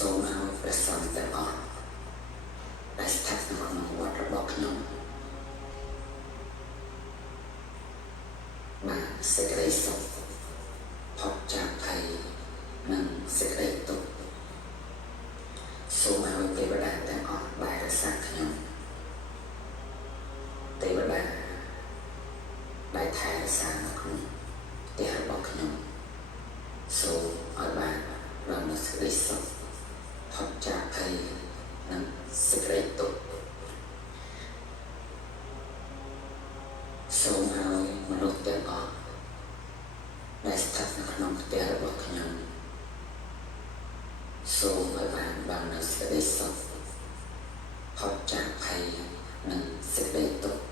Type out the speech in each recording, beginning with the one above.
សូមឲ្យព្រះសង្ឃទាំងអស់ដែលស្ថិតនៅក្នុងវត្តរបស់ខ្ញុំបានសេចក្តីសុខផុតចាកភ័យនិងសេចក្តីទុក្ខសូមឲ្យទេវតាទាំងអស់ដែលរក្សាខ្ញុំទេវតាដែលថែរក្សានៅក្នុងផ្ទះរបស់ខ្ញុំសូមឲ្យបានដល់នូវសេចក្តីសុខផុតចាកភ័យនិងសេចក្តីទុក្ខសូមឲ្យមនុស្សទាំងអស់ដែលស្ថិតនៅក្នុងផ្ទះរបស់ខ្ញុំសូមឲ្យបានដល់នូវសេចក្តីសុខផុតចាកភ័យនិងសេចក្តីទុក្ខ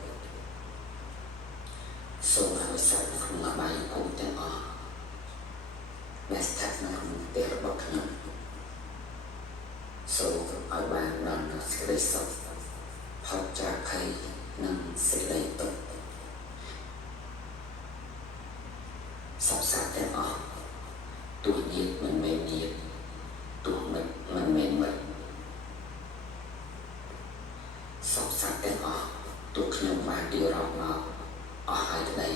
សូមឲ្យសត្វនៅក្នុងអបាយភូមិទាំងអស់ដែលស្ថិតនៅក្នុងផ្ទះរបស់ខ្ញុំសូមឲ្យបានដល់នូវសេចក្តីសុខផុតចាកភ័យនិងសេចក្តីទុក្ខសព្វសត្វទាំងអស់ទោះញាតិមិនមែនញាតិទោះមិត្តមិនមែនមិត្តសព្វសត្វទាំងអស់ទោះខ្ញុំបានរៀបរាប់មកអស់ហើយក្តី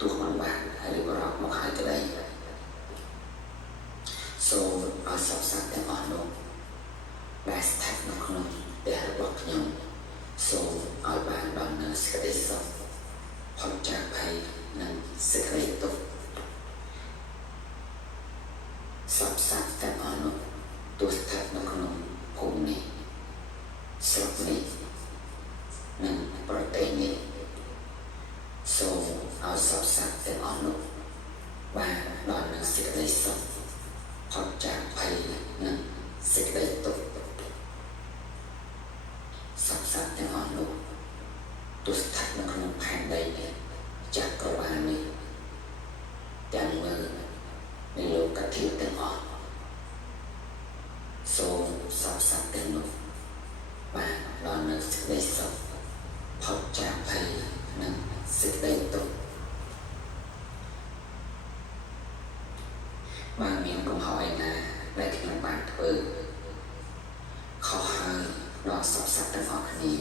ទោះមិនបានរៀបរាប់មកហើយក្តីសូមឲ្យសព្វសត្វទាំងអស់នោះដែលស្ថិតនៅក្នុងផ្ទះរបស់ខ្ញុំសូមឲ្យបានដល់នូវសេចក្តីសុខផុតចាកភ័យនិងសេចក្តីទុក្ខសព្វសត្វទាំងអស់នោះទោះស្ថិតនៅក្នុងភូមិនេះស្រុកនេះនិងប្រទេសនេះសូមឲ្យសព្វសត្វទាំងអស់នោះបានដល់នូវសេចក្តីសុខផុតចាកភ័យនិងសេចក្តីទុក្ខសព្វសត្វទាំងអស់នោះទោះស្ថិតនៅក្នុងផែនដីនេះចក្រវាលនេះទាំងមើលនៃលោកធាតុទាំងអស់សូមសព្វសត្វទាំងនោះបានដល់នូវសេចក្តីសុខផុតចាកភ័យនិងសេចក្តីទុក្ខបើមានកំហុសឯណាដែលខ្ញុំបានធ្វើខុសហើយដល់សព្វសត្វទាំងអស់គ្នា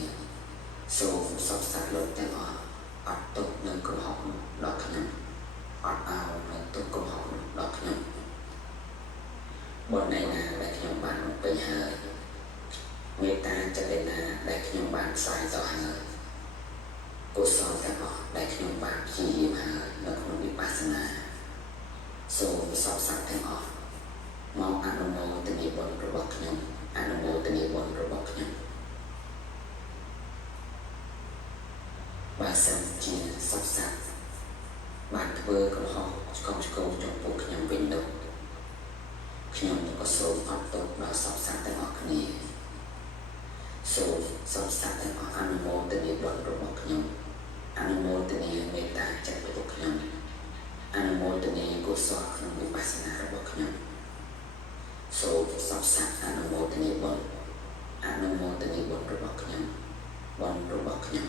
សូមសព្វសត្វលោកទាំងអស់អត់ទុកនៅកំហុសដល់ខ្ញុំអត់ឲ្យនៅទុកកំហុសដល់ខ្ញុំបុណ្យណាដែលខ្ញុំបានបំពេញហើយមេត្តាចិត្តណាដែលខ្ញុំបានផ្សាយទៅហើយកុសលទាំងអស់ដែលខ្ញុំបានព្យាយាមហើយនៅក្នុងវិបស្សនាសូមសព្វសត្វទាំងអស់មកអនុមោទនាបុណ្យរបស់ខ្ញុំអនុមោទនាបុណ្យរបស់ខ្ញុំបើសិនជាសព្វសត្វបានធ្វើកំហុសឆ្គងឆ្គងចំពោះខ្ញុំវិញនោះខ្ញុំក៏សូមអត់ទោសដល់សព្វសត្វទាំងអស់គ្នាសូមសព្វសត្វទាំងអស់អនុមោទនាបុណ្យរបស់ខ្ញុំអនុមោទនាមេត្តាចិត្តរបស់ខ្ញុំអនុមោទនាកុសលក្នុងវិបស្សនារបស់ខ្ញុំសូមសព្វសត្វអនុមោទនាបុណ្យរបស់ខ្ញុំបុណ្យរបស់ខ្ញុំ